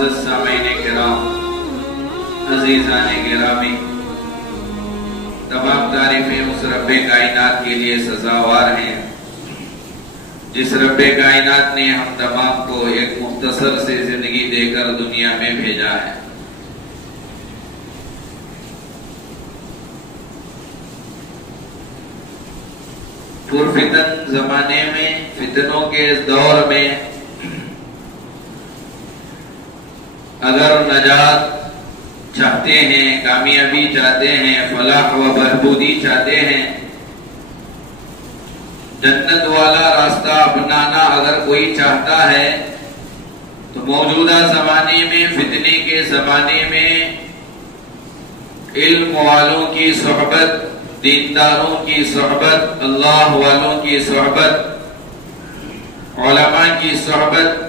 معزز سامعین کرام، عزیزان گرامی، تمام تعریفیں اس رب کائنات کے لیے سزاوار ہیں جس رب کائنات نے ہم تمام کو ایک مختصر سے زندگی دے کر دنیا میں بھیجا ہے۔ پرفتن زمانے میں، فتنوں کے دور میں اگر نجات چاہتے ہیں، کامیابی چاہتے ہیں، فلاح و بہبودی چاہتے ہیں، جنت والا راستہ اپنانا اگر کوئی چاہتا ہے تو موجودہ زمانے میں، فتنے کے زمانے میں علم والوں کی صحبت، دینداروں کی صحبت، اللہ والوں کی صحبت، علماء کی صحبت،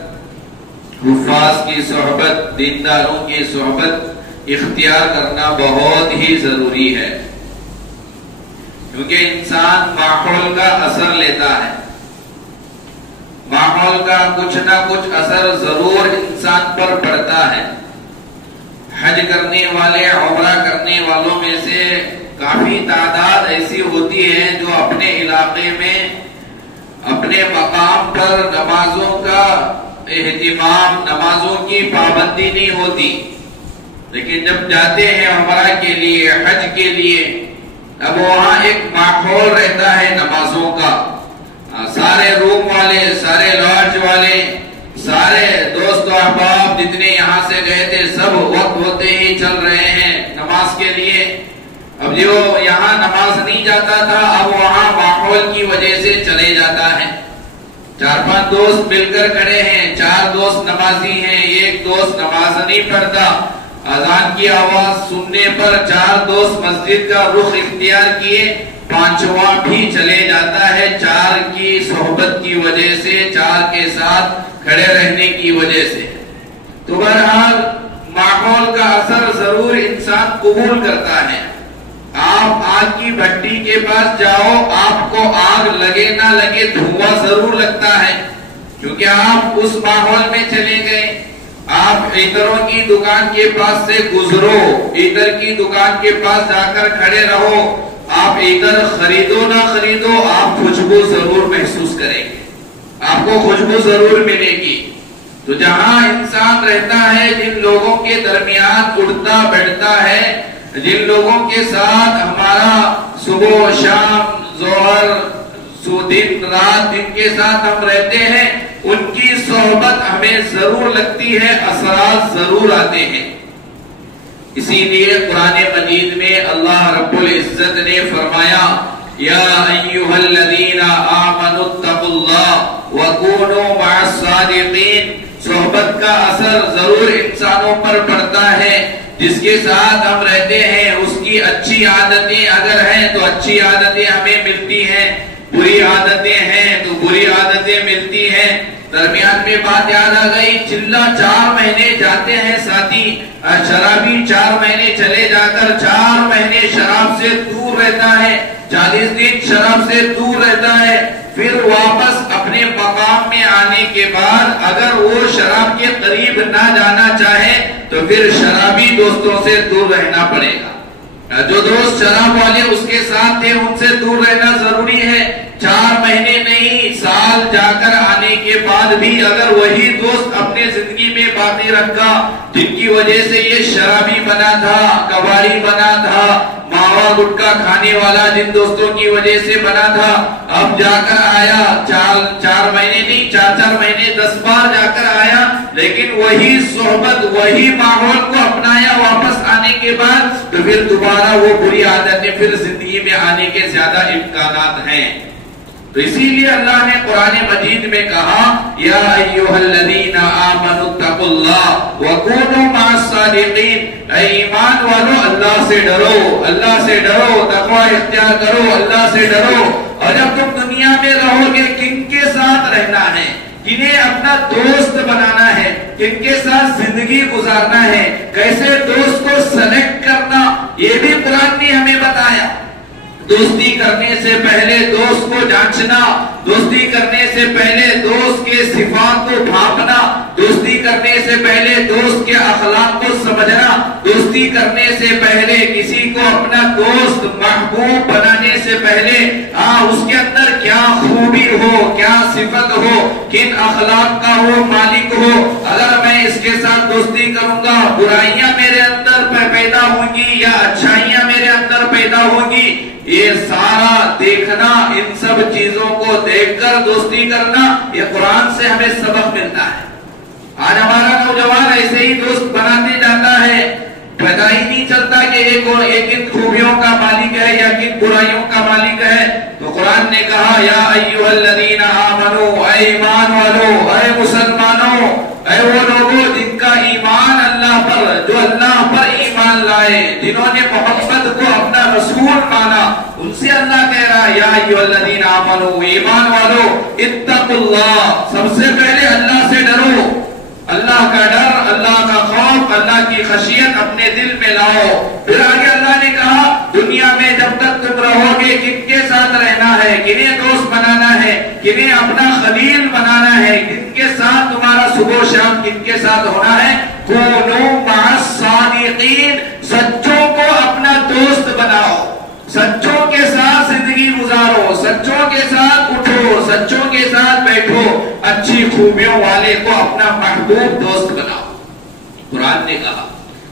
حفاظ کی صحبت، دینداروں کی صحبت اختیار کرنا بہت ہی ضروری ہے، کیونکہ انسان ماحول کا اثر لیتا ہے۔ ماحول کا کچھ نہ کچھ اثر ضرور انسان پر پڑتا ہے۔ حج کرنے والے، عمرہ کرنے والوں میں سے کافی تعداد ایسی ہوتی ہے جو اپنے علاقے میں، اپنے مقام پر نمازوں کا اہتمام، نمازوں کی پابندی نہیں ہوتی، لیکن جب جاتے ہیں عمرہ کے لیے، حج کے لیے، اب وہاں ایک ماحول رہتا ہے نمازوں کا۔ سارے روم والے، سارے لاڈج والے، سارے دوست و احباب جتنے یہاں سے گئے تھے سب وقت ہوتے ہی چل رہے ہیں نماز کے لیے۔ اب جو یہاں نماز نہیں جاتا تھا اب وہاں ماحول کی وجہ سے چلے جاتا ہے۔ 4-5 دوست مل کر کھڑے ہیں، 4 دوست نمازی ہیں، ایک دوست نماز نہیں پڑھتا، اذان کی آواز سننے پر 4 دوست مسجد کا رخ اختیار کیے، 5واں بھی چلے جاتا ہے 4 کی صحبت کی وجہ سے، 4 کے ساتھ کھڑے رہنے کی وجہ سے۔ تو بہرحال ماحول کا اثر ضرور انسان قبول کرتا ہے۔ آپ آگ کی بھٹی کے پاس جاؤ، آپ کو آگ لگے نہ لگے دھواں ضرور لگتا ہے، کیونکہ آپ اس ماحول میں چلے گئے۔ آپ عطروں کی دکان کے پاس سے گزرو، عطر کی دکان کے پاس جا کر کھڑے رہو، آپ عطر خریدو نہ خریدو آپ خوشبو ضرور محسوس کریں گے، آپ کو خوشبو ضرور ملے گی۔ تو جہاں انسان رہتا ہے، جن لوگوں کے درمیان اٹھتا بیٹھتا ہے، جن لوگوں کے ساتھ ہمارا صبح و شام، ظہر، دن رات، جن کے ساتھ ہم رہتے ہیں، ان کی صحبت ہمیں ضرور لگتی ہے، اثرات ضرور آتے ہیں۔ اسی لیے قرآن مجید میں اللہ رب العزت نے فرمایا، یا ایھا الذین آمنوا اتقوا اللہ وکونوا مع الصادقین۔ صحبت کا اثر ضرور انسانوں پر پڑتا ہے، جس کے ساتھ ہم رہتے ہیں اس کی اچھی عادتیں اگر ہیں تو اچھی عادتیں ہمیں ملتی ہیں، بری عادتیں ہیں تو بری عادتیں ملتی ہیں۔ درمیان میں بات یاد آ گئی، چلہ 4 مہینے جاتے ہیں ساتھی، شرابی 4 مہینے چلے جا کر 4 مہینے شراب سے دور رہتا ہے، 40 دن شراب سے دور رہتا ہے، پھر واپس اپنے مقام میں آنے کے بعد اگر وہ شراب کے قریب نہ جانا چاہے تو پھر شرابی دوستوں سے دور رہنا پڑے گا۔ جو دوست شراب والے اس کے ساتھ تھے ان سے دور رہنا ضروری ہے۔ 4 مہینے نہیں، سال جا کر آنے کے بعد بھی اگر وہی دوست اپنے زندگی میں باقی رکھا، جن کی وجہ سے یہ شرابی بنا تھا، کباڑی بنا تھا، ماوا گٹکا کھانے والا جن دوستوں کی وجہ سے بنا تھا، اب جا کر آیا 4 مہینے نہیں، 4 مہینے 10 بار جا کر آیا، لیکن وہی صحبت، وہی ماحول کو اپنایا، واپس آنے کے بعد تو پھر دوبارہ وہ بری عادتیں پھر زندگی میں آنے کے زیادہ امکانات ہیں۔ تو اسی لیے اللہ نے قرآن مجید میں کہا، یا ایھا الذین آمنوا اتقوا اللہ وکونوا مع الصادقین۔ اے ایمان والو اللہ سے ڈرو، اللہ سے ڈرو، تقوی اختیار کرو، اللہ سے ڈرو۔ اور جب تم دنیا میں رہو گے کن کے ساتھ رہنا ہے، کنہیں اپنا دوست بنانا ہے، کن کے ساتھ زندگی گزارنا ہے، کیسے دوست کو سلیکٹ کرنا، یہ بھی قرآن نے ہمیں بتایا۔ دوستی کرنے سے پہلے دوست کو جانچنا، دوستی کرنے سے پہلے دوست کے صفات کو بھاپنا، دوستی کرنے سے پہلے دوست کے اخلاق کو سمجھنا، دوستی کرنے سے پہلے کسی کو اپنا دوست محبوب بنانے سے پہلے اس کے اندر کیا خوبی ہو، کیا صفت ہو، کن اخلاق کا وہ مالک ہو. اگر میں اس کے ساتھ دوستی کروں گا برائیاں میرے اندر پیدا ہوں گی یا اچھائیاں میرے اندر پیدا ہوں گی، یہ سارا دیکھنا، ان سب چیزوں کو دیکھ کر دوستی کرنا، یہ قرآن سے ہمیں سبق ملتا ہے. آج ہمارا نوجوان ایسے ہی دوست بناتے جاتا ہے، پتہ ہی نہیں چلتا کہ ایک کن خوبیوں کا مالک ہے یا کن برائیوں کا مالک ہے. تو قرآن نے کہا یا ایھا الذین آمنو، اے ایمان والو، اے مسلمانوں، اے وہ لوگوں جن کا ایمان اللہ پر، جو اللہ پر ایمان لائے، جنہوں نے محمد کو اپنا رسول مانا، ان سے اللہ کہہ رہا ہے یا ایھا الذین آمنو، ایمان والو، اتقوا اللہ، سب سے پہلے اللہ سے ڈرو. اللہ کا ڈر، اللہ کا خوف، اللہ کی خشیت اپنے دل میں لاؤ. پھر آگے اللہ نے کہا دنیا میں جب تک تم رہو گے کن کے ساتھ رہنا ہے، کنہیں دوست بنانا ہے، کنہیں اپنا خلیل بنانا ہے، کن کے ساتھ تمہارا صبح و شام کن کے ساتھ ہونا ہے. کونوا مع الصادقین، سچوں کو اپنا دوست بناؤ، سچوں کے ساتھ زندگی گزارو، سچوں کے ساتھ اٹھو، سچوں کے ساتھ بیٹھو، اچھی خوبیوں والے کو اپنا محبوب دوست بناؤ. قرآن نے کہا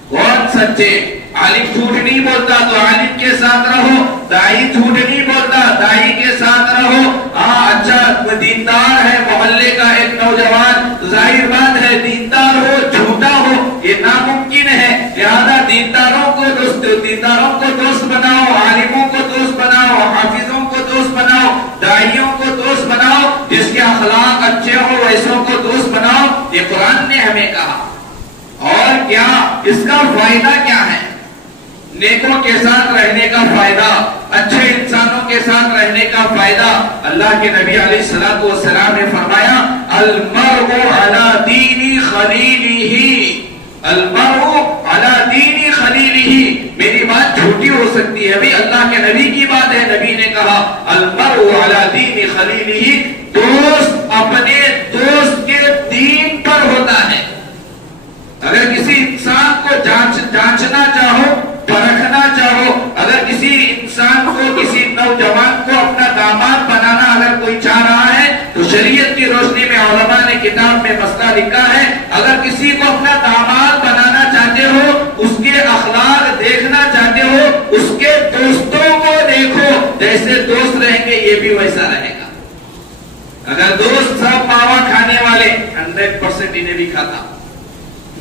کون سچے؟ عالم جھوٹ نہیں بولتا تو عالم کے ساتھ رہو، دائی جھوٹ نہیں بولتا دائی کے ساتھ رہو. اچھا دیندار ہے محلے کا ایک نوجوان، ظاہر بات ہے دیندار ہو جھوٹا ہو یہ ناممکن ہے. لہذا دینداروں کو دوست بناؤ، عالموں کو دوست بناؤ، حافظوں کو دوست بناؤ، داعیوں کو دوست بناؤ، جس کے اخلاق اچھے ہو ویسوں کو دوست بناؤ. یہ قرآن نے ہمیں کہا. اور کیا اس کا فائدہ کیا ہے؟ نیکوں کے ساتھ رہنے کا فائدہ، اچھے انسانوں کے ساتھ رہنے کا فائدہ. اللہ کے نبی علیہ الصلوۃ والسلام نے فرمایا المرء علی دین خلیلہ، المرء علی دین خلیلہ. میری بات جھوٹی ہو سکتی ہے، ابھی اللہ کے نبی کی بات ہے. نبی نے کہا المرء علی دین خلیلہ، دوست اپنے دوست کے دین پر ہوتا ہے. اگر کسی انسان کو جانچنا چاہو، پرکھنا چاہو، اگر کسی انسان کو، کسی نوجوان کو اپنا داماد بنانا اگر کوئی چاہ رہا ہے تو شریعت کی روشنی میں علماء نے کتاب میں مسئلہ لکھا ہے. اگر کسی کو اپنا داماد بنانا چاہتے ہو، اس کے اخلاق دیکھنا چاہتے ہو، اس کے دوستوں کو دیکھو، جیسے دوست رہیں گے یہ بھی ویسا رہے گا. اگر دوست سب ماوا کھانے والے 100% انہیں بھی کھاتا،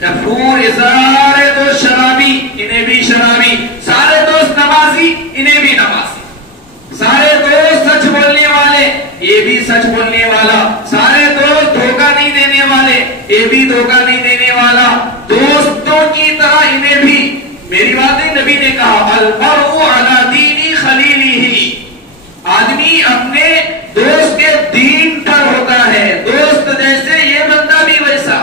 کفور سارے دوست شرابی انہیں بھی شرابی، سارے دوست نمازی انہیں بھی نمازی، سارے دوست سچ بولنے والے یہ بھی سچ بولنے والا، سارے دوست دھوکہ نہیں دینے والے یہ بھی دھوکہ نہیں دینے والا. دوستوں کی طرح انہیں بھی. میری بات نہیں، نبی نے کہا المرء علی دین خلیلہ، آدمی اپنے دوست کے دین پر ہوتا ہے. دوست جیسے یہ بندہ بھی ویسا.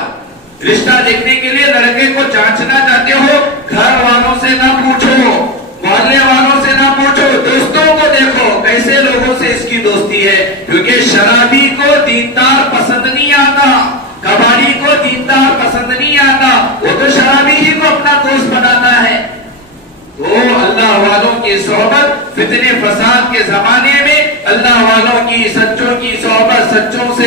رشتہ دیکھنے کے لیے لڑکے کو جانچنا چاہتے ہو، گھر والوں سے نہ پوچھو، محلے والوں سے نہ پوچھو، دوستوں کو دیکھو کیسے لوگوں سے اس کی دوستی ہے. کیونکہ شرابی کو دیندار پسند نہیں آتا، کباڑی کو دیندار پسند نہیں آتا، وہ تو شرابی ہی کو اپنا دوست بناتا ہے. تو اللہ والوں کی صحبت فتنے فساد کے زمانے میں اللہ والوں کی، سچوں کی صحبت، سچوں سے،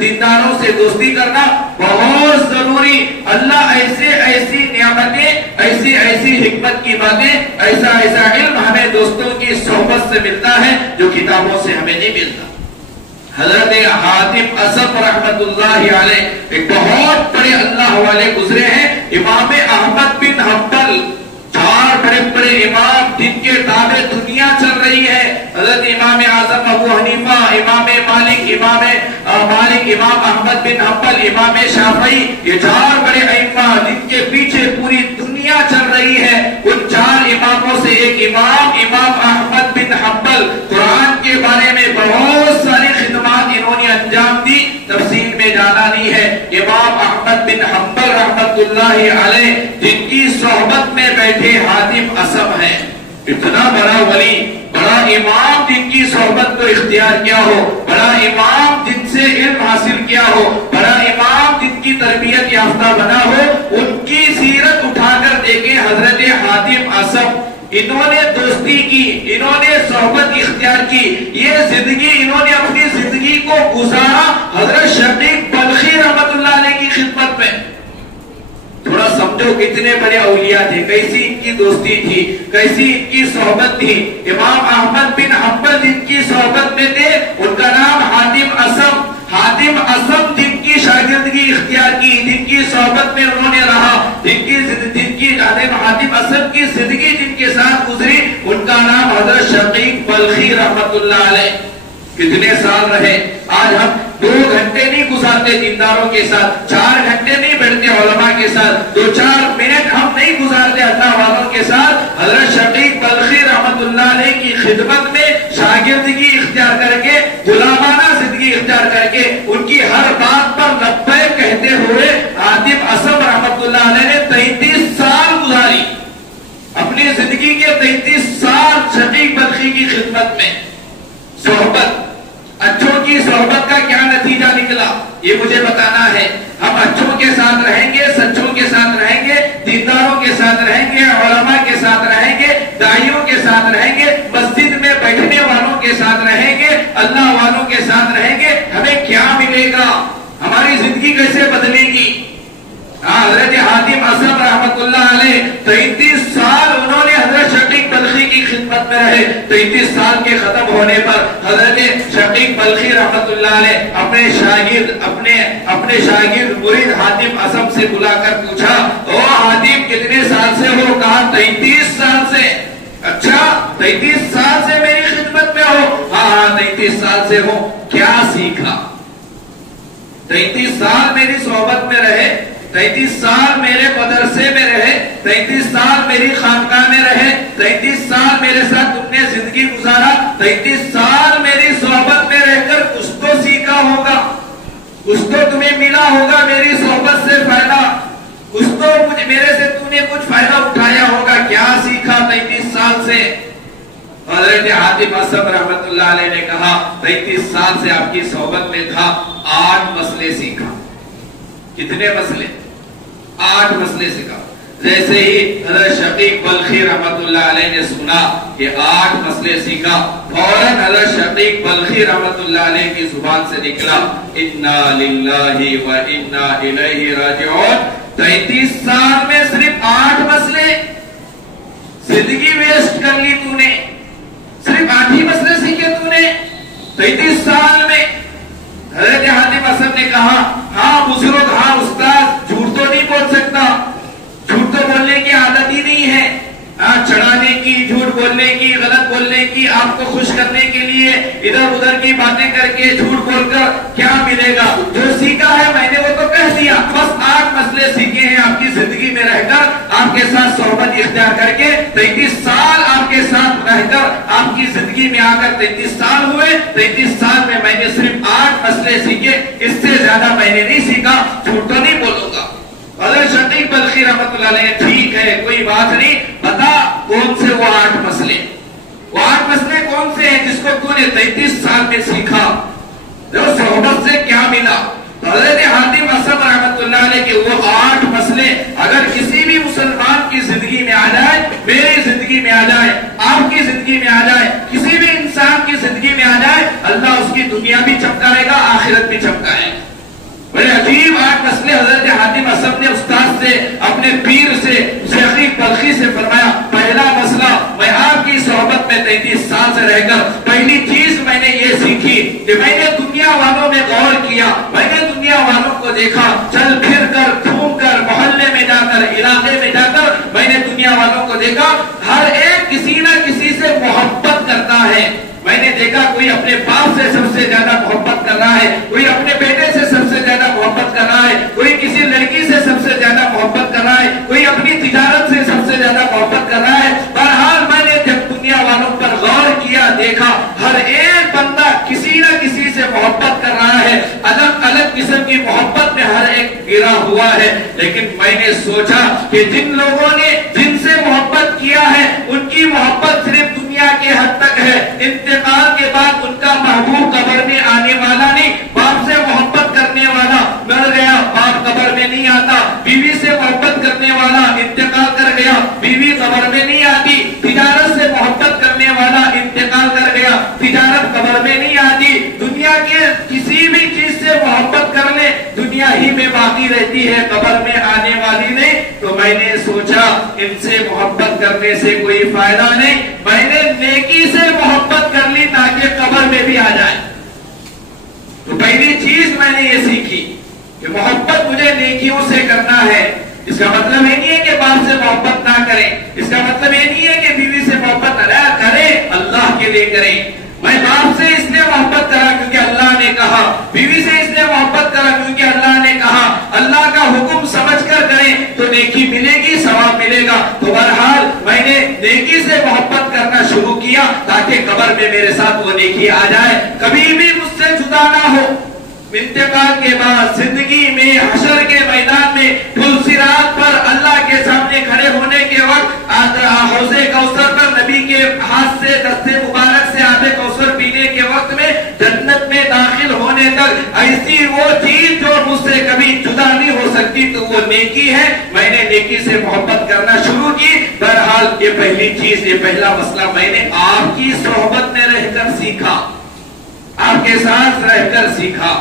دینداروں سے دوستی کرنا بہت ضروری. اللہ ایسی نعمتیں، ایسی حکمت کی باتیں، ایسا علم ہمیں دوستوں کی صحبت سے ملتا ہے جو کتابوں سے ہمیں نہیں ملتا. حضرت حاتم اصم رحمت اللہ علیہ ایک بہت بڑے اللہ والے گزرے ہیں. امام احمد بن حنبل، 4 بڑے امام جن کے تابع دنیا چل رہی ہے. حضرت امام اعظم ابو حنیفہ، امام مالک، امام احمد بن حنبل، امام شافعی، یہ 4 بڑے ائمہ جن کے پیچھے پوری دنیا چل رہی ہے. ان 4 اماموں سے ایک امام احمد بن حنبل، قرآن کے بارے میں بہت ساری خدمات انہوں نے انجام دی، تفصیل میں جانا نہیں ہے. امام احمد بن حنبل رحمت اللہ علیہ جن کی صحبت میں بیٹھے حاتم اصم ہے. اتنا بڑا ولی، بڑا امام جن کی صحبت کو اختیار کیا ہو، بڑا امام جن سے علم حاصل کیا ہو، بڑا امام جن کی تربیت یافتہ بنا ہو، ان کی سیرت اٹھا کر دیکھیں حضرت حاتم اصم، انہوں نے دوستی کی، انہوں نے صحبت اختیار کی، یہ زندگی انہوں نے اپنی زندگی کو گزارا حضرت شقیق بلخی رحمت اللہ علیہ کی خدمت میں۔ تھوڑا سمجھو کتنے بڑے اولیاء تھے، کیسی ان کی دوستی تھی، کیسی ان کی صحبت تھی۔ امام احمد بن حنبل جن کی صحبت میں تھے، ان کا نام حاتم اصم، حاتم اصم جن کی شاگردگی اختیار کی، جن کی صحبت میں انہوں نے رہا، جن کی حاتم اصم کی زندگی جن کے ساتھ گزری، ان کا نام حضرت شقیق بلخی رحمت اللہ علیہ۔ کتنے سال رہے؟ آج ہم 2 گھنٹے نہیں گزارتے دینداروں کے ساتھ، 4 گھنٹے نہیں بیٹھتے علماء کے ساتھ، 2-4 منٹ ہم نہیں گزارتے اللہ والوں کے ساتھ۔ حضرت شقیق بلخی رحمت اللہ علیہ کی خدمت میں شاگردگی اختیار کر کے، غلامانہ زندگی اختیار کر کے، ان کی ہر بات پر لبیک کہتے ہوئے حاتم اصم رحمت اللہ علیہ نے 33 سال گزاری، اپنی زندگی کے 33 سال شقیق بلخی کی خدمت میں۔ صحبت، اچھوں کی صحبت کا کیا نتیجہ نکلا یہ مجھے بتانا ہے۔ ہم اچھوں کے ساتھ رہیں گے، سچوں کے ساتھ رہیں گے، دینداروں کے ساتھ رہیں گے، علماء کے ساتھ رہیں گے، داعیوں کے ساتھ رہیں گے، مسجد میں بیٹھنے والوں کے ساتھ رہیں گے، اللہ والوں کے ساتھ رہیں گے، ہمیں کیا ملے گا؟ ہماری زندگی کیسے بدلے گی؟ حضرت حاتم اصم رحمت اللہ علیہ 33 سال انہوں نے حضرت شقیق بلخی کی خدمت میں رہے۔ 33 سال کے ختم ہونے پر حضرت شقیق بلخی رحمت اللہ علیہ اپنے شاگرد مرید حاتم اصم سے بلا کر پوچھا، او حاتم کتنے سال سے ہو؟ کہا 33 سال سے۔ اچھا 33 سال سے میری خدمت میں ہو؟ ہاں 33 سال سے ہو۔ کیا سیکھا؟ 33 سال میری صحبت میں رہے، 33 سال میرے مدرسے میں رہے، 33 سال میری خانقاہ میں رہے، 33 سال میرے ساتھ تم نے زندگی گزارا، 33 سال میری صحبت میں رہ کر کچھ تو سیکھا ہوگا، کچھ تو تمہیں ملا ہوگا میری صحبت سے فائدہ، کچھ تو میرے سے تم نے کچھ فائدہ اٹھایا ہوگا۔ کیا سیکھا 33 سال سے؟ حضرت حاتم اصم رحمت اللہ علیہ نے کہا 33 سال سے آپ کی صحبت میں تھا، 8 مسئلے سیکھا۔ کتنے مسئلے؟ 8 مسئلے سیکھا۔ جیسے ہی حضرت شقیق بلخی رحمت اللہ علیہ نے سنا کہ 8 مسئلے سیکھا، فوراً حضرت شقیق بلخی رحمت اللہ علیہ کی زبان سے نکلا انا للہ و انا الیہ راجعون۔ 33 سال میں صرف 8 مسئلے، زندگی ویسٹ کر لی تو نے، صرف 8 ہی مسئلے سیکھے تو نے 33 سال میں۔ حضرت حاتم اصم نے کہا ہاں بزرگ، ہاں استاد، جھوٹ تو نہیں بول سکتا، جھوٹ تو بولنے کی عادت ہی نہیں ہے، چڑھانے کی، جھوٹ بولنے کی، غلط بولنے کی، آپ کو خوش کرنے کے لیے ادھر ادھر کی باتیں کر کے جھوٹ بول کر کیا ملے گا؟ جو سیکھا ہے میں نے وہ تو کہہ دیا، بس 8 مسئلے سیکھے ہیں آپ کی زندگی میں رہ کر، آپ کے ساتھ صحبت اختیار کر کے 33 سال آپ کے ساتھ رہ کر، آپ کی زندگی میں آ کر 33 سال ہوئے، 33 سال میں میں نے صرف 8 مسئلے سیکھے، اس سے زیادہ میں نے نہیں سیکھا، جھوٹ تو نہیں بولوں گا۔ حضرت شقیق بلخی رحمت اللہ علیہ ٹھیک ہے کوئی بات نہیں، بتا کون سے وہ 8 مسئلے، وہ 8 مسئلے کون سے ہیں جس کو تو نے 33 سال میں سیکھا، جو صحبت سے کیا ملا؟ تو حضرت حاتم اصم رحمت اللہ علیہ کے وہ 8 مسئلے اگر کسی بھی مسلمان کی زندگی میں آ جائے، میری زندگی میں آ جائے، آپ کی زندگی میں آ جائے، کسی بھی انسان کی زندگی میں آ جائے، اللہ اس کی دنیا بھی چمکائے گا، آخرت بھی چمکائے گا۔ بڑے عجیب 8 مسئلے حضرت حاتم اصم نے استاد سے، اپنے پیر سے، شقیق بلخی سے فرمایا۔ پہلا مسئلہ، میں آپ کی صحبت میں 33 سال سے رہ کر پہلی چیز میں نے یہ سیکھی کہ میں نے دنیا والوں میں غور کیا، میں نے دنیا والوں کو دیکھا، چل پھر کر، گھوم کر، محلے میں جا کر، علاقے میں جا کر میں نے دنیا والوں کو دیکھا، ہر ایک کسی نہ کسی سے محبت کرتا ہے۔ میں نے دیکھا کوئی اپنے باپ سے سب سے زیادہ محبت کر رہا ہے، کوئی اپنے بیٹے سے سب سے زیادہ محبت کر رہا ہے، کوئی کسی لڑکی سے سب سے زیادہ محبت کر رہا ہے، کوئی اپنی تجارت سے سب سے زیادہ محبت کر رہا ہے۔ بہرحال میں نے جب دنیا والوں پر غور کیا، دیکھا ہر ایک بندہ کسی نہ کسی سے محبت کر رہا ہے، الگ الگ قسم کی محبت میں ہر ایک گرا ہوا ہے۔ لیکن میں نے سوچا کہ جن لوگوں نے جن سے محبت کیا ہے ان کی محبت صرف دنیا کے حد تک ہے، انتقال کے بعد ان کا محبوب قبر میں آنے والا نہیں، باپ سے محبت کرنے والا مر گیا، باپ قبر میں نہیں آتا، بیوی سے محبت کرنے والا انتقال کر گیا، بیوی قبر میں نہیں آتی، تجارت سے محبت کرنے والا انتقال کر گیا، تجارت قبر میں نہیں آتی، دنیا کے کسی بھی چیز سے محبت کر لے دنیا ہی میں باقی رہتی ہے، قبر میں آنے والی نہیں۔ تو میں نے سوچا ان سے محبت کرنے سے کوئی فائدہ نہیں، میں نے نیکی سے محبت کر لی تاکہ قبر میں بھی آ جائے۔ تو پہلی چیز میں نے یہ سیکھی کہ محبت مجھے نیکیوں سے کرنا ہے۔ اس کا مطلب یہ نہیں ہے کہ باپ سے محبت نہ کریں، اس کا مطلب یہ نہیں ہے کہ بیوی سے محبت نہ کریں، اللہ کے لیے کریں۔ میں باپ سے اس لیے محبت کرا کیونکہ اللہ نے کہا، بیوی سے اس لیے محبت کرا کیونکہ اللہ نے کہا، اللہ کا حکم سمجھ کر کریں تو نیکی ملے گی، ثواب ملے گا۔ تو بہرحال میں نے نیکی سے محبت کرنا شروع کیا تاکہ قبر میں میرے ساتھ وہ نیکی آ جائے، کبھی بھی مجھ سے جدا نہ ہو۔ انتقال کے بعد زندگی میں حشر کے میدان میں پل صراط پر اللہ کے سامنے کھڑے ہونے کے وقت حوض کوثر پر نبی کے ہاتھ سے دست مبارک سے آب کوثر پینے کے وقت میں جنت میں داخل ہونے تک ایسی وہ چیز جو مجھ سے کبھی جدا نہیں ہو سکتی تو وہ نیکی ہے۔ میں نے نیکی سے محبت کرنا شروع کی۔ بہرحال یہ پہلی چیز، یہ پہلا مسئلہ میں نے آپ کی صحبت میں رہ کر سیکھا، آپ کے ساتھ رہ کر سیکھا۔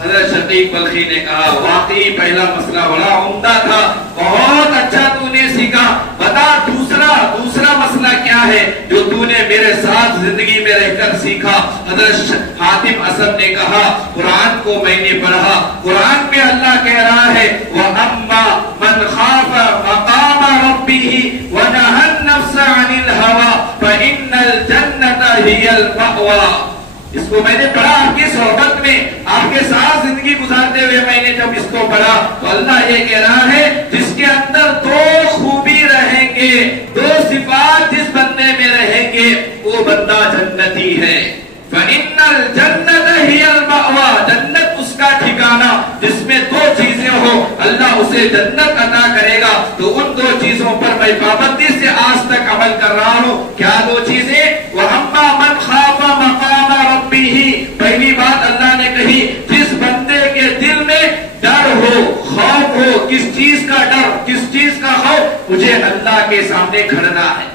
حضرت شقیق بلخی نے کہا واقعی پہلا مسئلہ بڑا عمدہ تھا، بہت اچھا تو نے سیکھا، بتا دوسرا مسئلہ کیا ہے جو تو نے میرے ساتھ زندگی میں رہ کر سیکھا۔ حضرت حاتم اسد نے کہا قرآن کو میں نے پڑھا، قرآن میں اللہ کہہ رہا ہے وَأَمَّا مَنْ خَافَ مَقَامَ رَبِّهِ وَنَهَى النَّفْسَ عَنِ الْهَوَىٰ فَإِنَّ الْجَنَّةَ هِيَ الْمَأْوَىٰ۔ اس کو میں نے پڑھا آپ کی صحبت میں، آپ کے ساتھ زندگی گزارتے ہوئے میں نے جب اس کو پڑھا تو اللہ یہ کہہ رہا ہے جس کے اندر دو خوبی رہیں گے، دو صفات جس بندے میں رہیں گے وہ بندہ جنتی ہے۔ فَإِنَّ الْجَنَّةَ هِيَ الْمَأْوَىٰ، جنت اس کا ٹھکانہ جس میں دو چیزیں ہو اللہ اسے جنت عطا کرے گا۔ تو ان دو چیزوں پر میں پابندی سے آج تک عمل کر رہا ہوں۔ کیا دو چیزیں؟ وَأَمَّا مَنْ خَافَ مَقَامَ رَبِّهِ، پہلی بات اللہ نے کہی جس بندے کے دل میں ڈر ہو، خوف ہو، کس چیز کا ڈر، کس چیز کا خوف؟ مجھے اللہ کے سامنے کھڑنا ہے،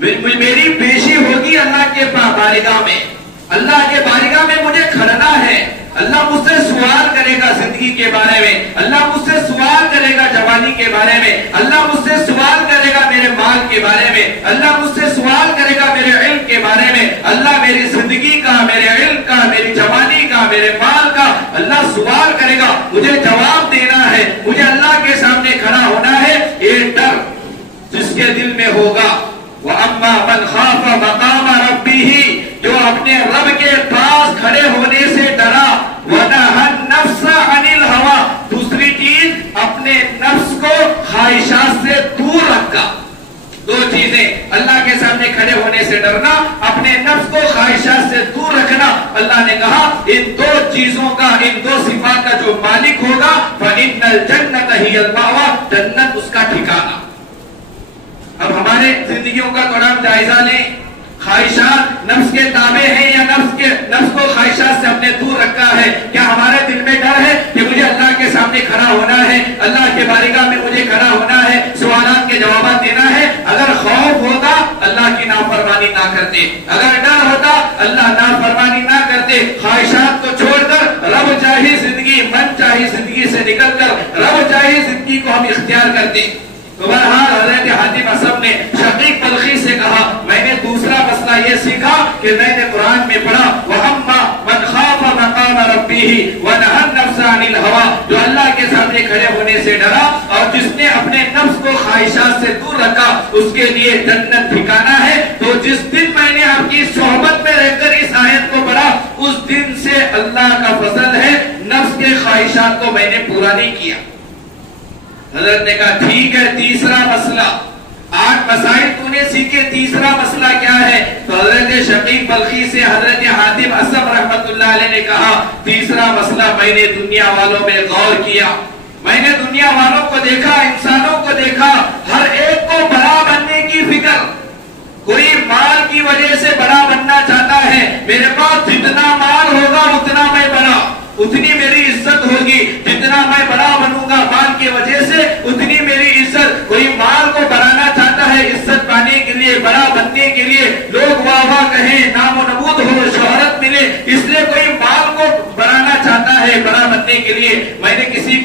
میری پیشی ہوگی اللہ کے بارگاہ میں، اللہ کے بارگاہ میں مجھے کھڑنا ہے۔ اللہ مجھ سے سوال کرے گا زندگی کے بارے میں، اللہ مجھ سے سوال کرے گا جوانی کے بارے میں، اللہ مجھ سے سوال کرے گا میرے مال کے بارے میں، اللہ مجھ سے سوال کرے گا میرے علم کے بارے میں، اللہ میری زندگی کا، میرے علم کا، میری جوانی کا، میرے مال کا اللہ سوال کرے گا، مجھے جواب دینا ہے، مجھے اللہ کے سامنے کھڑا ہونا ہے۔ یہ ڈر جس کے دل میں ہوگا، وَأَمَّا مَنْ خَافَ مَقَامَ رَبِّهِ، جو اپنے رب کے پاس کھڑے ہونے سے ڈرا، وَنَهَى النَّفْسَ عَنِ الْهَوَىٰ، دوسری چیز اپنے نفس کو خواہشات سے دور رکھا۔ دو چیزیں، اللہ کے سامنے کھڑے ہونے سے ڈرنا، اپنے نفس کو خواہشات سے دور رکھنا۔ اللہ نے کہا ان دو چیزوں کا، ان دو صفات کا جو مالک ہوگا فَإِنَّ الْجَنَّةَ هِيَ الْمَأْوَىٰ، جنت اس کا ٹھکانہ۔ اب ہمارے زندگیوں کا تھوڑا جائزہ لیں، خواہشات نفس کے تابع ہیں یا نفس کو خواہشات سے ہم نے دور رکھا ہے؟ کیا ہمارے دل میں ڈر ہے کہ مجھے اللہ کے سامنے کھڑا ہونا ہے، اللہ کے بارگاہ میں مجھے کھڑا ہونا ہے، سوالات کے جوابات دینا ہے؟ اگر خوف ہوتا اللہ کی نافرمانی نہ کرتے، اگر ڈر ہوتا اللہ نافرمانی نہ کرتے، خواہشات کو چھوڑ کر رب چاہی زندگی، من چاہی زندگی سے نکل کر رب چاہی زندگی کو ہم اختیار کرتے۔ تو بہرحال حضرت حاتم اسد نے شقیق بلخی سے کہا میں نے دوسرا مسئلہ یہ سیکھا کہ میں نے قرآن میں پڑھا وَأَمَّا مَنْ خَافَ مَقَامَ رَبِّهِ وَنَهَى النَّفْسَ عَنِ الْهَوَىٰ، جو اللہ کے سامنے کھڑے ہونے سے ڈرا اور جس نے اپنے نفس کو خواہشات سے دور رکھا اس کے لیے جنت ٹھکانہ ہے۔ تو جس دن میں نے آپ کی صحبت میں رہ کر اس آیت کو پڑھا اس دن سے اللہ کا فضل ہے نفس کے خواہشات کو میں نے پورا نہیں کیا۔ حضرت نے کہا ٹھیک ہے، تیسرا مسئلہ، 8 مسائل تو نے سیکھے، تیسرا مسئلہ کیا ہے؟ تو حضرت شقیق بلخی سے حضرت حاتم اسد رحمت اللہ علیہ نے کہا تیسرا مسئلہ میں نے دنیا والوں میں غور کیا، میں نے دنیا والوں کو دیکھا، انسانوں کو دیکھا، ہر ایک کو بڑا بننے کی فکر، کوئی مال کی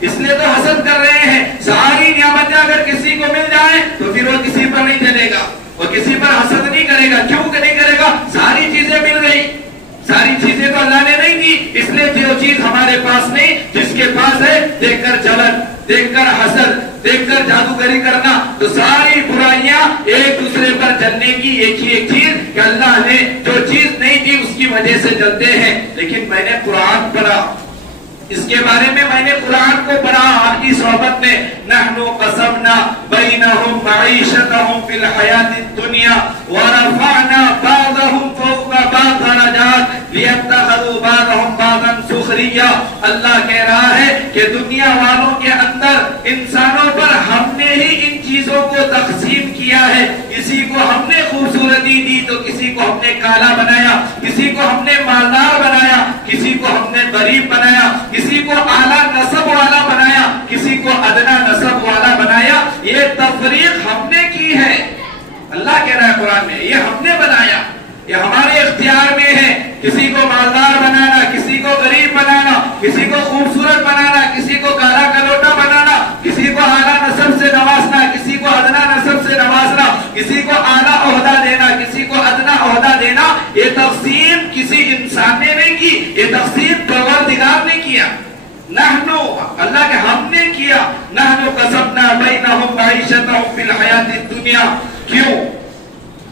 اس لیے تو حسد کر رہے ہیں. ساری نعمتیں اگر کسی کو مل جائیں تو پھر وہ کسی پر نہیں چلے گا, وہ کسی پر حسد نہیں کرے گا. کیوں نہیں کرے گا؟ ساری چیزیں مل گئی, ساری چیزیں تو اللہ نے نہیں دی, اس لیے جو چیز ہمارے پاس نہیں, جس کے پاس ہے دیکھ کر جلن, دیکھ کر حسد, دیکھ کر جادوگری کرنا, تو ساری برائیاں ایک دوسرے پر جلنے کی ایک ہی ایک چیز کہ اللہ نے جو چیز نہیں دی اس کی وجہ سے جلتے ہیں. لیکن میں نے قرآن پڑھا, اس کے بارے میں میں نے قرآن کو پڑھا آپ کی صحبت میں. نحنو قسمنا بینہم معیشتہم فی الحیات الدنیا ورفعنا بعضہم فوق بعض درجات لیتخذوا بعضہم بعضا سخریا. اللہ کہہ رہا ہے کہ دنیا والوں کے اندر انسانوں پر ہم نے ہی ان چیزوں کو تقسیم کیا ہے. کسی کو ہم نے خوبصورتی دی تو کسی کو ہم نے کالا بنایا, کسی کو ہم نے مالدار بنایا, کسی کو ہم نے غریب بنایا, کسی کو اعلیٰ نسب والا بنایا, کسی کو ادنا نسب والا بنایا. یہ تفریق ہم نے کی ہے. اللہ کہہ رہا ہے قرآن میں یہ ہم نے بنایا, یہ ہمارے اختیار میں ہے. کسی کو مالدار بنانا, کسی کو غریب بنانا, کسی کو خوبصورت بنانا, کسی کو کالا کلوٹا بنانا, کسی کو اعلیٰ نسب سے نوازنا, کسی کو ادنا نسب سے نوازنا, کسی کو اعلیٰ عہدہ دینا, کسی کو ادنا عہدہ دینا. یہ تقسیم کسی انسان نے نہیں کی, یہ تقسیم پروردگار نے کیا. نحنو, اللہ کے ہم نے کیا. نحنو قسمنا بینہم معیشتہم فی الحیات الدنیا. کیوں؟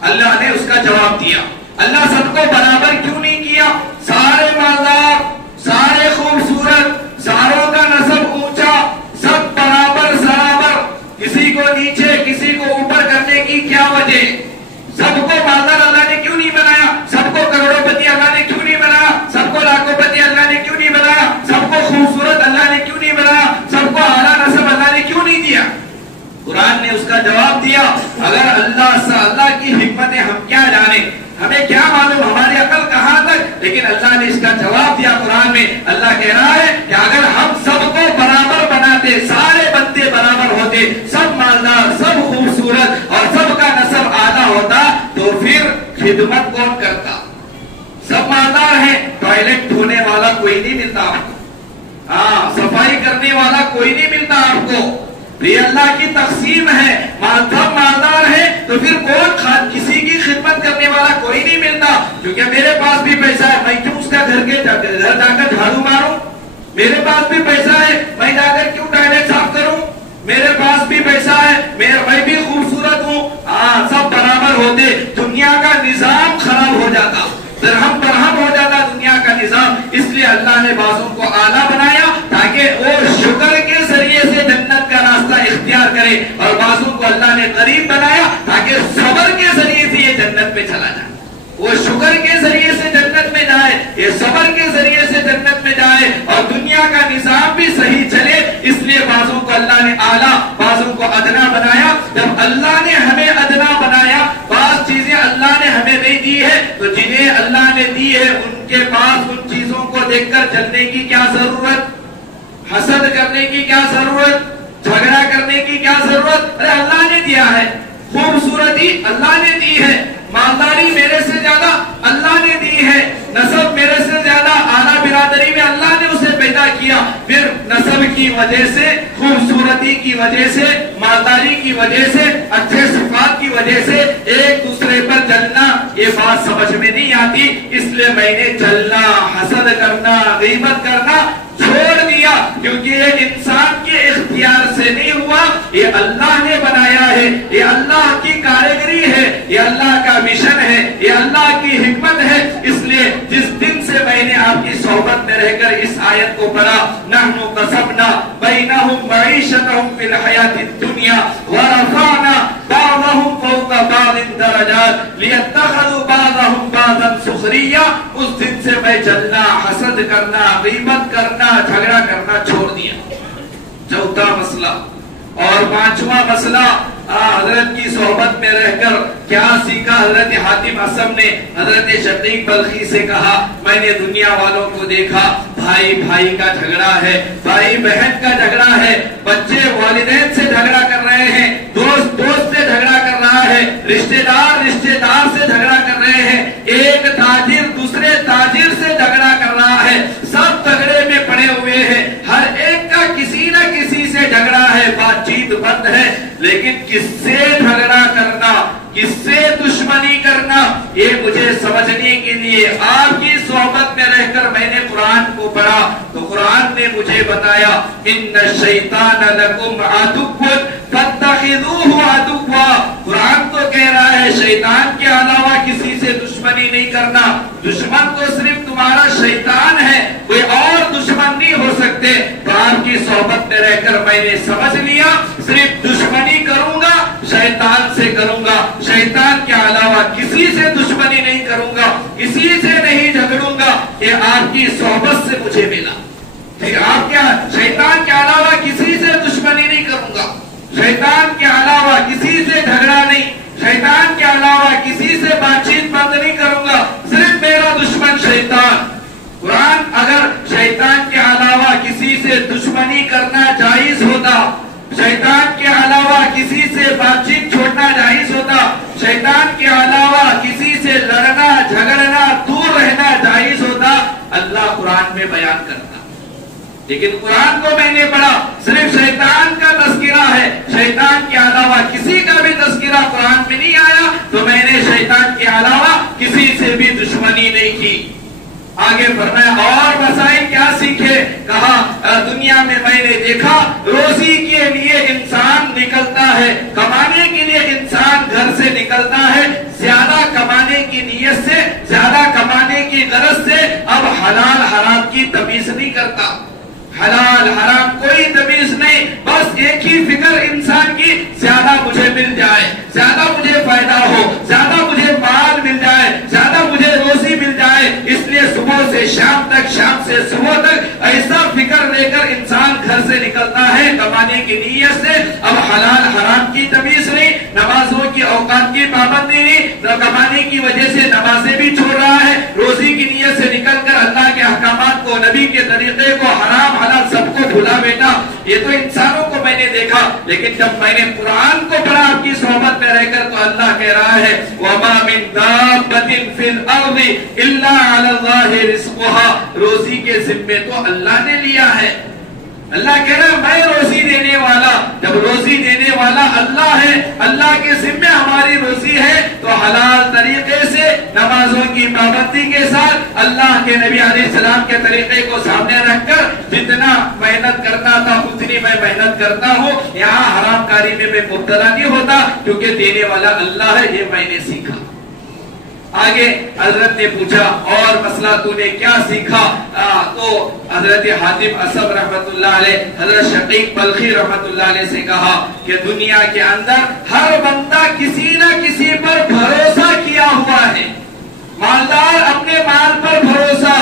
اللہ نے اس کا جواب دیا. اللہ سب کو برابر کیوں نہیں کیا؟ سارے مالدار, سارے خوبصورت, ساروں کا نسب اونچا, سب برابر سرابر, کسی کو نیچے کسی کو اوپر کرنے کی کیا وجہ؟ سب کو مالدار اللہ نے کیوں نہیں بنایا؟ سب کو کروڑوں پتی اللہ نے کیوں نہیں بنایا؟ سب کو لاکھوں پتی اللہ نے کیوں نہیں بنایا؟ سب کو خوبصورت اللہ نے کیوں نہیں بنایا؟ سب کو اعلیٰ نسب اللہ نے کیوں نہیں دیا؟ قرآن نے اس کا جواب دیا. اگر اللہ کی حکمتیں ہم کیا جانے, ہمیں کیا معلوم, ہماری عقل کہاں تک, لیکن اللہ نے اس کا جواب دیا قرآن میں. اللہ کہہ رہا ہے کہ اگر ہم سب کو برابر بناتے, سارے بندے برابر ہوتے, سب مالدار, سب خوبصورت اور سب کا نسب اعلیٰ ہوتا, تو پھر خدمت کون کرتا؟ سب مالدار ہیں, ٹوائلٹ دھونے والا کوئی نہیں ملتا آپ کو, ہاں صفائی کرنے والا کوئی نہیں ملتا آپ کو. یہ اللہ کی تقسیم ہے. سب مالدار ہے تو پھر کون کسی کی خدمت کرنے والا کوئی نہیں ملتا. کیونکہ میرے پاس بھی پیسہ ہے, میں کیوں اس کا گھر جا کر جھاڑو ماروں؟ میرے پاس بھی پیسہ ہے, میں جا کر کیوں ٹوائلٹ صاف کروں؟ میرے پاس بھی پیسہ ہے, میں بھی خوبصورت ہوں. ہاں سب برابر ہوتے, دنیا کا نظام خراب ہو جاتا, درہم برہم ہو جاتا دنیا کا نظام. اس لیے اللہ نے بعضوں کو اعلیٰ بنایا تاکہ وہ شکر کے ذریعے سے جنت کا راستہ اختیار کرے, اور بعضوں کو اللہ نے غریب بنایا تاکہ صبر کے ذریعے سے یہ جنت میں چلا جائے. وہ شکر کے ذریعے سے جنت میں جائے, یہ صبر کے ذریعے سے جنت میں جائے, اور دنیا کا نظام بھی صحیح چلے. اس لیے بعضوں کو اللہ نے اعلیٰ, بعضوں کو ادنا بنایا. جب اللہ نے ہمیں ادنا بنایا, بعض چیزیں اللہ نے ہمیں نہیں دی ہے, تو جنہیں اللہ نے دی ہے ان کے پاس ان چیزوں کو دیکھ کر چلنے کی کیا ضرورت, حسد کرنے کی کیا ضرورت, جھگڑا کرنے کی کیا ضرورت؟ ارے اللہ نے دیا ہے. خوبصورتی اللہ نے دی ہے, مالداری میرے سے زیادہ اللہ نے دی ہے, نسب میرے سے زیادہ اعلیٰ برادری میں اللہ نے اسے پیدا کیا. پھر نسب کی وجہ سے, خوبصورتی کی وجہ سے, مالداری کی وجہ سے, اچھے صفات کی وجہ سے ایک دوسرے پر جلنا, یہ بات سمجھ میں نہیں آتی. اس لیے میں نے جلنا, حسد کرنا, غیبت کرنا چھوڑ دیا, کیونکہ یہ انسان کے اختیار سے نہیں ہوا, یہ اللہ نے بنایا ہے, یہ اللہ کی کاریگری ہے, یہ اللہ کا مشن ہے, یہ اللہ کی حکمت ہے. اس لیے جس دن سے میں نے آپ کی صحبت میں رہ کر اس آیت کو پڑھا, نحنو قسمنا بینہم معیشتہم فی الحیات الدنیا ورفعنا بعضہم فوق بعض درجات لیتخذوا بعضہم بعضا سخریا, اس دن سے میں جلنا, حسد کرنا, غیبت کرنا, جھگڑا کرنا چھوڑ دیا. چوتھا مسئلہ اور پانچواں مسئلہ, حضرت کی صحبت میں رہ کر کیا سیکھا؟ حضرت حاتم اصم نے حضرت شقیق بلخی سے کہا, میں نے دنیا والوں کو دیکھا, بھائی بھائی کا جھگڑا ہے, بھائی بہن کا جھگڑا ہے, بچے والدین سے جھگڑا کر رہے ہیں, دوست دوست سے جھگڑا کر رہا ہے, رشتہ دار رشتہ دار سے جھگڑا کر رہے ہیں, ایک تاجر دوسرے تاجر سے جھگڑا کر رہا ہے, سب جھگڑے میں پڑے ہوئے ہیں, ہر ایک کا کسی نہ سمجھنے کے لیے آپ کی صحبت میں رہ کر میں نے قرآن کو پڑھا تو قرآن نے مجھے بتایا ان الشیطان لکم عدو فاتخذوہ عدوا. قرآن تو کہہ رہا ہے شیطان کے علاوہ کسی سے دشمنی نہیں کرنا. دشمن تو صرف تمہارا شیطان ہے, کوئی اور دشمن نہیں ہو سکتے. تو آپ کی صحبت میں رہ کر میں نے سمجھ لیا صرف دشمنی کروں گا شیطان سے کروں گا, شیطان کے علاوہ کسی سے دشمنی نہیں کروں گا, کسی سے نہیں جھگڑوں گا. یہ آپ کی صحبت سے مجھے ملا. آپ کیا شیطان کے علاوہ کسی سے دشمنی نہیں کروں گا, شیطان کے علاوہ کسی سے جھگڑا نہیں, شیطان کے علاوہ کسی سے بات چیت بند نہیں کروں گا, صرف میرا دشمن شیطان. قرآن اگر شیطان کے علاوہ کسی سے دشمنی کرنا جائز ہوتا, شیطان کے علاوہ کسی سے بات چیت چھوڑنا جائز ہوتا, شیطان کے علاوہ کسی سے لڑنا جھگڑنا دور رہنا جائز ہوتا, اللہ قرآن میں بیان کرتا. لیکن قرآن کو میں نے پڑھا صرف شیطان کا تذکرہ ہے, شیطان کے علاوہ کسی کا بھی تذکرہ قرآن میں نہیں آیا, تو میں نے شیطان کے علاوہ کسی سے بھی دشمنی نہیں کی. آگے فرمایا اور مسائل کیا سیکھے, کہا دنیا میں میں نے دیکھا روزی کے لیے انسان نکلتا ہے, کمانے کے لیے انسان گھر سے نکلتا ہے, زیادہ کمانے کی نیت سے, زیادہ کمانے کی غرض سے, اب حلال حرام کی تمیز نہیں کرتا. حلال حرام کوئی تمیز نہیں, بس ایک ہی فکر انسان کی زیادہ مجھے مل جائے, زیادہ مجھے فائدہ ہو, زیادہ مجھے مال مل جائے, زیادہ مجھے روزی مل جائے. اس لیے صبح سے شام تک, شام سے صبح تک ایسا فکر لے کر انسان گھر سے نکلتا ہے کمانے کی نیت سے. اب حلال حرام کی تمیز نہیں, نمازوں کی اوقات کی پابندی نہیں, کمانے کی وجہ سے نمازیں بھی چھوڑ رہا ہے, روزی کی نیت سے نکل کر اللہ کے احکامات کو, نبی کے طریقے کو, حرام حلال سب کو بھلا بیٹا. یہ تو انسانوں کو میں نے دیکھا, لیکن جب میں نے قرآن کو پڑھا آپ کی صحبت میں رہ کر, تو اللہ کہہ رہا ہے وَمَا مِن دَابَّةٍ فِي الْأَرْضِ إِلَّا عَلَى اللَّهِ رِزْقُهَا. روزی کے ذمے تو اللہ نے لیا ہے. اللہ کہہ رہا ہے میں روزی دینے والا. جب روزی دینے والا اللہ ہے, اللہ کے ذمے ہماری روزی ہے, تو حلال طریقے سے نمازوں کی پابندی کے ساتھ اللہ کے نبی علیہ السلام کے طریقے کو سامنے رکھ کر جتنا محنت کرنا تھا اتنی میں محنت کرتا ہوں. یہاں حرام کاری میں مبتلا نہیں ہوتا, کیونکہ دینے والا اللہ ہے. یہ میں نے سیکھا. آگے حضرت نے پوچھا اور مسئلہ تو نے کیا سیکھا, تو حضرت حاتم اسب رحمت اللہ علیہ, حضرت شقیق بلخی رحمت اللہ علیہ سے کہا کہ دنیا کے اندر ہر بندہ کسی نہ کسی پر بھروسہ کیا ہوا ہے. مالدار اپنے مال پر بھروسہ,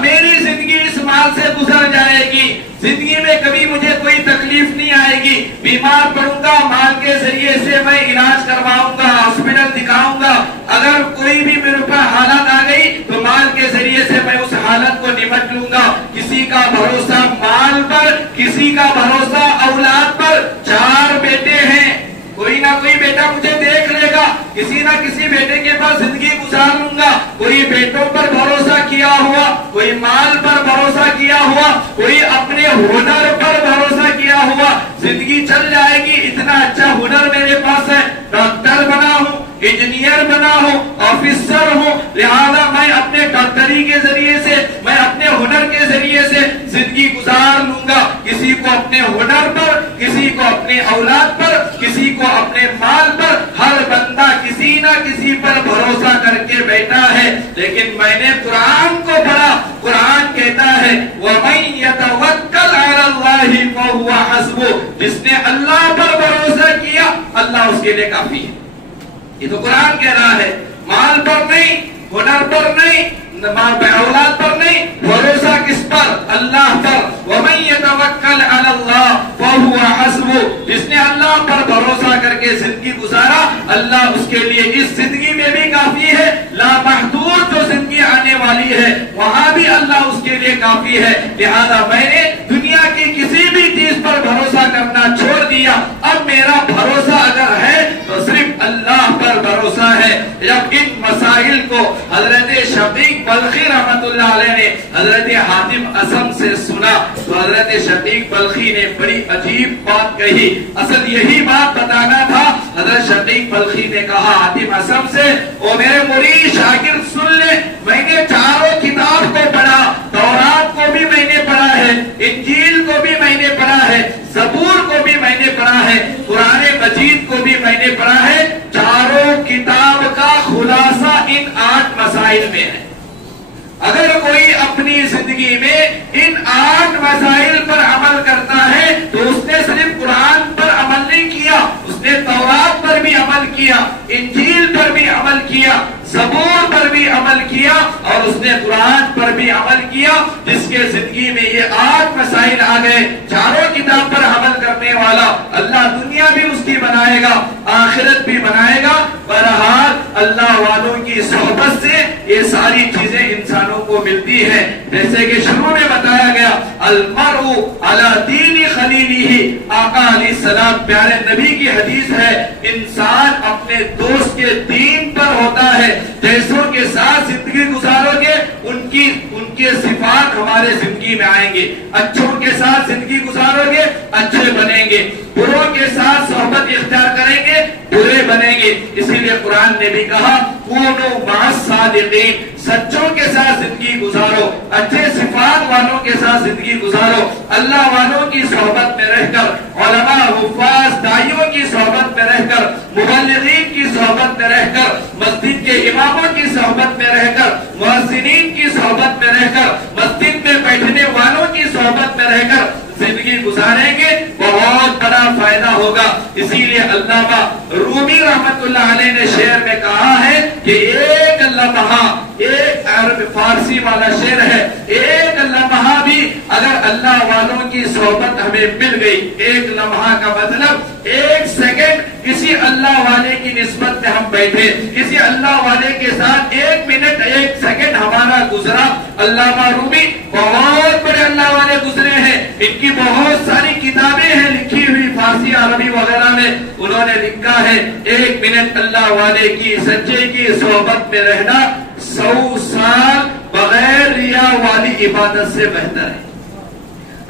میری زندگی اس مال سے گزر جائے گی, زندگی میں کبھی مجھے کوئی تکلیف نہیں آئے گی, بیمار پڑوں گا مال کے ذریعے سے میں علاج کرواؤں گا, ہاسپٹل دکھاؤں گا, اگر کوئی بھی میرے اوپر حالت آ گئی تو مال کے ذریعے سے میں اس حالت کو نمٹ لوں گا. کسی کا بھروسہ مال پر, کسی کا بھروسہ اولاد پر. 4 بیٹے ہیں, کوئی نہ کوئی بیٹا مجھے دیکھ لے گا, کسی نہ کسی بیٹے کے پاس زندگی گزار لوں گا. کوئی بیٹوں پر بھروسہ کیا ہوا, کوئی مال پر بھروسہ کیا ہوا, کوئی اپنے ہنر پر بھروسہ کیا ہوا. زندگی چل جائے گی, اتنا اچھا ہنر میرے پاس ہے, ڈاکٹر بنا ہوں, انجینئر بنا ہوں, آفیسر ہوں, لہذا میں اپنے ڈاکٹری کے ذریعے سے, میں اپنے ہنر کے ذریعے سے زندگی گزار لوں گا. کسی کو اپنے ہنر پر, کسی کو اپنے اولاد پر, کسی کو اپنے مال پر, ہر بندہ کسی نہ کسی پر بھروسہ کر کے بیٹھا ہے. لیکن میں نے قرآن کو پڑھا, قرآن کہتا ہے وَمَن يَتَوَكَّلْ عَلَى اللَّهِ فَهُوَ حَسْبُهُ. جس نے اللہ پر بھروسہ کیا اللہ اس کے لیے کافی ہے. یہ تو قرآن کہہ رہا ہے, مال پر نہیں, ہنر پر نہیں, اولاد پر نہیں, بھروسہ کس پر؟ اللہ پر. وَمَن يَتَوَكَّلْ عَلَى اللَّهِ فَهُوَ حَسْبُهُ. جس نے اللہ پر بھروسہ کر کے زندگی گزارا, اللہ اس کے لیے اس زندگی میں بھی کافی ہے. لامحدود جو زندگی آنے والی ہے وہاں بھی اللہ اس کے لیے کافی ہے. لہذا میں نے دنیا کی کسی بھی چیز پر بھروسہ کرنا چھوڑ دیا. اب میرا بھروسہ اگر ہے تو صرف اللہ پر بھروسہ ہے. جب ان مسائل کو حضرت شفیق بلخی رحمت اللہ علیہ نے حضرت حاتم اصم سے سنا تو حضرت شفیق بلخی نے بڑی عجیب بات کہی. اصل یہی بات بتانا تھا. حضرت شفیق بلخی نے کہا حاتم اصم سے، او میرے مرید شاگرد سن لے، میں نے چاروں کتاب کو پڑھا، تورات کو بھی میں نے پڑھا ہے، انجیل کو بھی میں نے پڑھا ہے، زبور کو بھی میں نے پڑھا ہے، قرآن مجید کو بھی میں نے پڑھا ہے. چاروں کتاب کا خلاصہ ان 8 مسائل میں ہے. اگر کوئی اپنی زندگی میں ان 8 مسائل پر عمل کرتا ہے تو اس نے صرف قرآن پر عمل نہیں کیا، اس نے تورات پر بھی عمل کیا، انجیل پر بھی عمل کیا، زبور پر بھی عمل کیا اور اس نے قرآن پر بھی عمل کیا. جس کے زندگی میں یہ 8 مسائل آ گئے، چاروں کتاب پر عمل کرنے والا اللہ دنیا بھی اس کی بنائے گا، آخرت بھی بنائے گا. بہرحال اللہ والوں کی صحبت سے یہ ساری چیزیں انسانوں کو ملتی ہیں. جیسے کہ شروع میں بتایا گیا المرء علی دین خلیلہ، آقا علیہ السلام پیارے نبی کی حدیث ہے، انسان اپنے دوست کے دین پر ہوتا ہے. جیسوں کے ساتھ زندگی گزارو گے ان کے صفات ہمارے زندگی میں آئیں گے. اچھوں کے ساتھ زندگی گزارو گے اچھے بنیں گے، بروں کے ساتھ صحبت اختیار کریں گے برے بنیں گے. اسی لیے قرآن نے بھی کہا کونوا مع الصادقین، سچوں کے ساتھ زندگی گزارو، اچھے صفات والوں کے ساتھ زندگی گزارو. اللہ والوں کی صحبت میں رہ کر، علماء حفاظ داعیوں کی صحبت میں رہ کر، مبلغین کی صحبت میں رہ کر، مسجد کے اماموں کی صحبت میں رہ کر، مؤذنین کی صحبت میں رہ کر، مسجد میں بیٹھنے والوں کی صحبت میں رہ کر زندگی گزاریں گے بہت بڑا فائدہ ہوگا. اسی لیے علامہ رومی رحمت اللہ علیہ نے شعر میں کہا ہے کہ ایک لمحہ، ایک عرب فارسی والا شعر ہے، ایک لمحہ بھی اگر اللہ والوں کی صحبت ہمیں مل گئی، ایک لمحہ کا مطلب ایک سیکنڈ کسی اللہ والے کی نسبت میں ہم بیٹھے، کسی اللہ والے کے ساتھ ایک منٹ ایک سیکنڈ ہمارا گزرا. علامہ رومی بہت بڑے اللہ والے گزرے ہیں، ان کی بہت ساری کتابیں ہیں لکھی ہوئی فارسی عربی وغیرہ میں. انہوں نے لکھا ہے ایک منٹ اللہ والے کی سچے کی صحبت میں رہنا 100 سال بغیر ریا والی عبادت سے بہتر ہے.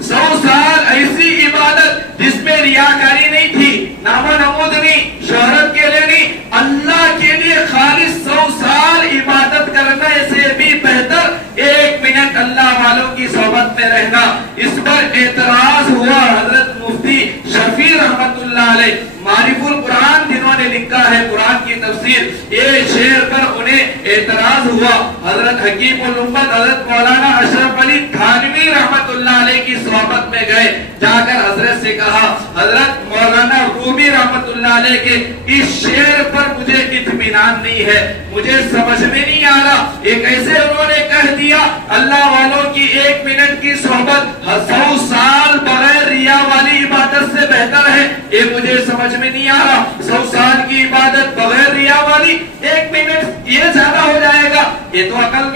100 سال ایسی عبادت جس میں ریاکاری نہیں تھی، نام و نمود نہیں، شہرت کے لیے نہیں، اللہ کے لیے خالص 100 سال عبادت کرنے سے بھی بہتر 1 منٹ اللہ والوں کی صحبت میں رہنا. اس پر اعتراض ہوا حضرت مفتی شفیع رحمت اللہ علیہ معرف القرآن جنہوں نے لکھا ہے قرآن کی تفسیر، یہ شعر پر انہیں اعتراض ہوا. حضرت حکیم الامت حضرت مولانا اشرف علی تھانوی رحمت اللہ علیہ کی صحبت میں گئے، جا کر حضرت سے کہا حضرت مولانا رومی رحمت اللہ علیہ کے اس شعر پر مجھے اطمینان نہیں ہے، مجھے سمجھ میں نہیں آ رہا، یہ کیسے انہوں نے کہہ دیا اللہ والوں کی 1 منٹ کی صحبت 100 سال بغیر ریا والی عبادت سے بہتر ہے، یہ مجھے سمجھ میں نہیں آ رہا. 100 سال کی عبادت بغیر ریا والی 1 منٹ یہ زیادہ ہو جائے گا، یہ تو عقل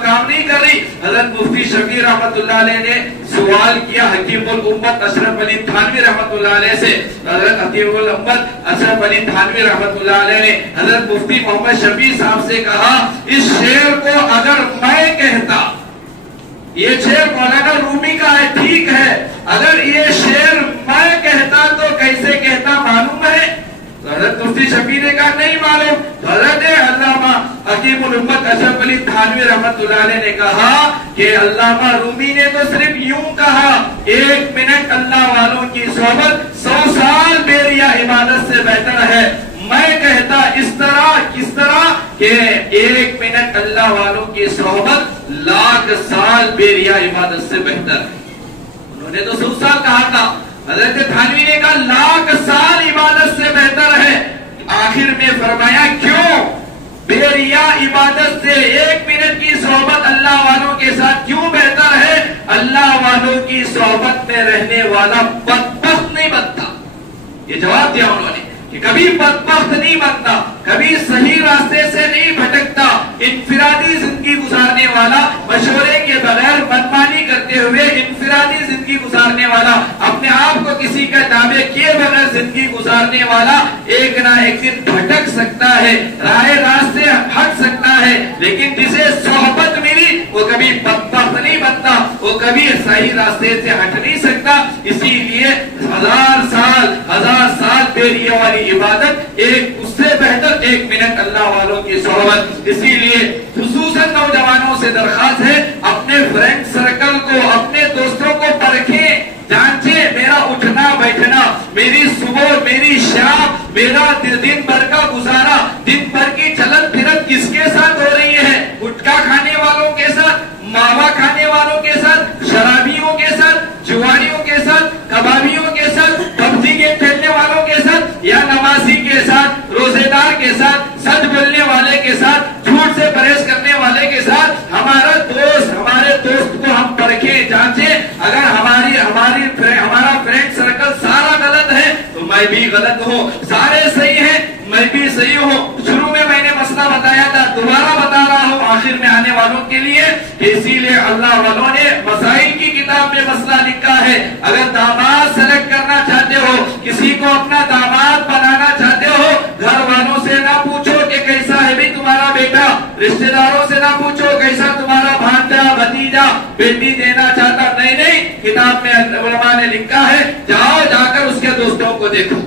کام نہیں کر رہی. حضرت مفتی شفیع رحمت اللہ علیہ نے سوال کیا حکیم الامت اشرف علی تھانوی رحمت اللہ علیہ سے. حضرت حکیم الامت اشرف علی تھانوی رحمت اللہ علیہ نے حضرت مفتی محمد شفیع صاحب سے کہا اس شعر کو اگر میں کہتا، یہ شعر مولانا رومی کا ہے ٹھیک ہے، اگر یہ شعر میں کہتا تو کیسے کہتا معلوم ہے؟ حضرت مفتی شفیع نے کہا نہیں معلوم. حضرت علامہ حکیم الامت اشرف علی تھانوی رحمت اللہ علیہ نے کہا کہ علامہ رومی نے تو صرف یوں کہا 1 منٹ اللہ والوں کی صحبت 100 سال بے ریا عبادت سے بہتر ہے. میں کہتا اس طرح کس طرح کہ 1 منٹ اللہ والوں کی صحبت 1,00,000 سال بے ریا عبادت سے بہتر ہے. انہوں نے تو 100 سال کہا تھا، حضرت تھانوی نے کہا 1,00,000 سال عبادت سے بہتر ہے. آخر میں فرمایا کیوں؟ بے ریا عبادت سے 1 منٹ کی صحبت اللہ والوں کے ساتھ کیوں بہتر ہے؟ اللہ والوں کی صحبت میں رہنے والا بدبخت نہیں بنتا. یہ جواب دیا انہوں نے کہ کبھی بدبخت نہیں بنتا، کبھی صحیح راستے سے نہیں بھٹکتا. انفرادی زندگی گزارنے والا، مشورے کے بغیر منمانی کرتے کرتے ہوئے انفرادی زندگی گزارنے والا، اپنے آپ کو کسی کا تابع کیے بغیر زندگی گزارنے والا ایک نہ ایک دن بھٹک سکتا ہے، راہ راست سے ہٹ سکتا ہے، لیکن جسے صحبت ملی وہ کبھی بدبخت نہیں بنتا، وہ کبھی صحیح راستے سے ہٹ نہیں سکتا۔ اسی لیے 1000 سال دیریے والی عبادت، ایک اس سے بہتر 1 منٹ اللہ والوں کی صحبت۔ اسی لیے خصوصاً نوجوانوں سے درخواست ہے، اپنے فرینڈ سرکل کو، اپنے دوستوں کو پرکھیں، جانچیں میرا اٹھنا بیٹھنا، میری صبح، میری شام، میرا دن بھر کا گزارا، دن بھر کی چلن پھرن کس کے ساتھ ہو رہی ہے؟ گٹکا کھانے والوں کے ساتھ، ماوا کھانے والوں کے ساتھ، شرابیوں کے ساتھ، جواریوں کے ساتھ، کبابیوں کے ساتھ، پبجی گیم کھیلنے والوں کے ساتھ، یا نمازی کے ساتھ، روزے دار کے ساتھ، سچ بولنے والے کے ساتھ، جھوٹ سے پرہیز کرنے والے کے ساتھ؟ ہمارے دوست کو ہم پرکھیں، جانچیں۔ اگر ہمارا فرینڈ سرکل سارا غلط ہے تو میں بھی غلط ہوں، سارے صحیح ہیں میں بھی صحیح ہوں۔ شروع میں نے مسئلہ بتایا تھا، دوبارہ بتا رہا ہوں آخر میں آنے والوں کے لیے، اسی لیے اللہ والوں نے مسائل کی کتاب میں مسئلہ لکھا ہے۔ اگر داماد سلیکٹ کرنا چاہتے ہو، کسی کو اپنا داماد بنانا چاہتے ہو، گھر والوں سے نہ پوچھو کہ کیسا ہے بھی تمہارا بیٹا، رشتہ داروں سے نہ پوچھو کیسا تمہارا بھانجا بھتیجا بیٹی دینا چاہتا، نہیں، کتاب میں علماء نے لکھا ہے، جاؤ جا کر اس کے دوستوں کو دیکھو،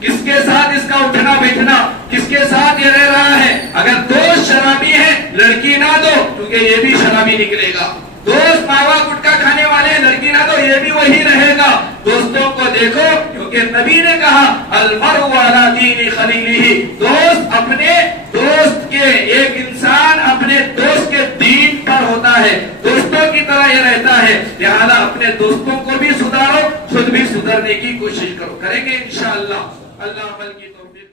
کس کے ساتھ اس کا اٹھنا بیٹھنا، کس کے ساتھ یہ رہ رہا ہے۔ اگر دوست شرابی ہے لڑکی نہ دو، کیونکہ یہ بھی شرابی نکلے گا۔ دوست ماوا گٹکا کھانے والے لڑکی نہ دو، یہ بھی وہی رہے گا۔ دوستوں کو دیکھو، کیونکہ نبی نے کہا المرء علی دین خلیلہ، دوست اپنے دوست کے، ایک انسان اپنے دوست کے دین پر ہوتا ہے، دوستوں کی طرح یہ رہتا ہے۔ لہذا اپنے دوستوں کو بھی سدھارو، خود بھی سدھرنے کی کوشش کرو، کریں گے انشاءاللہ۔ اللہ عمل کی توفیق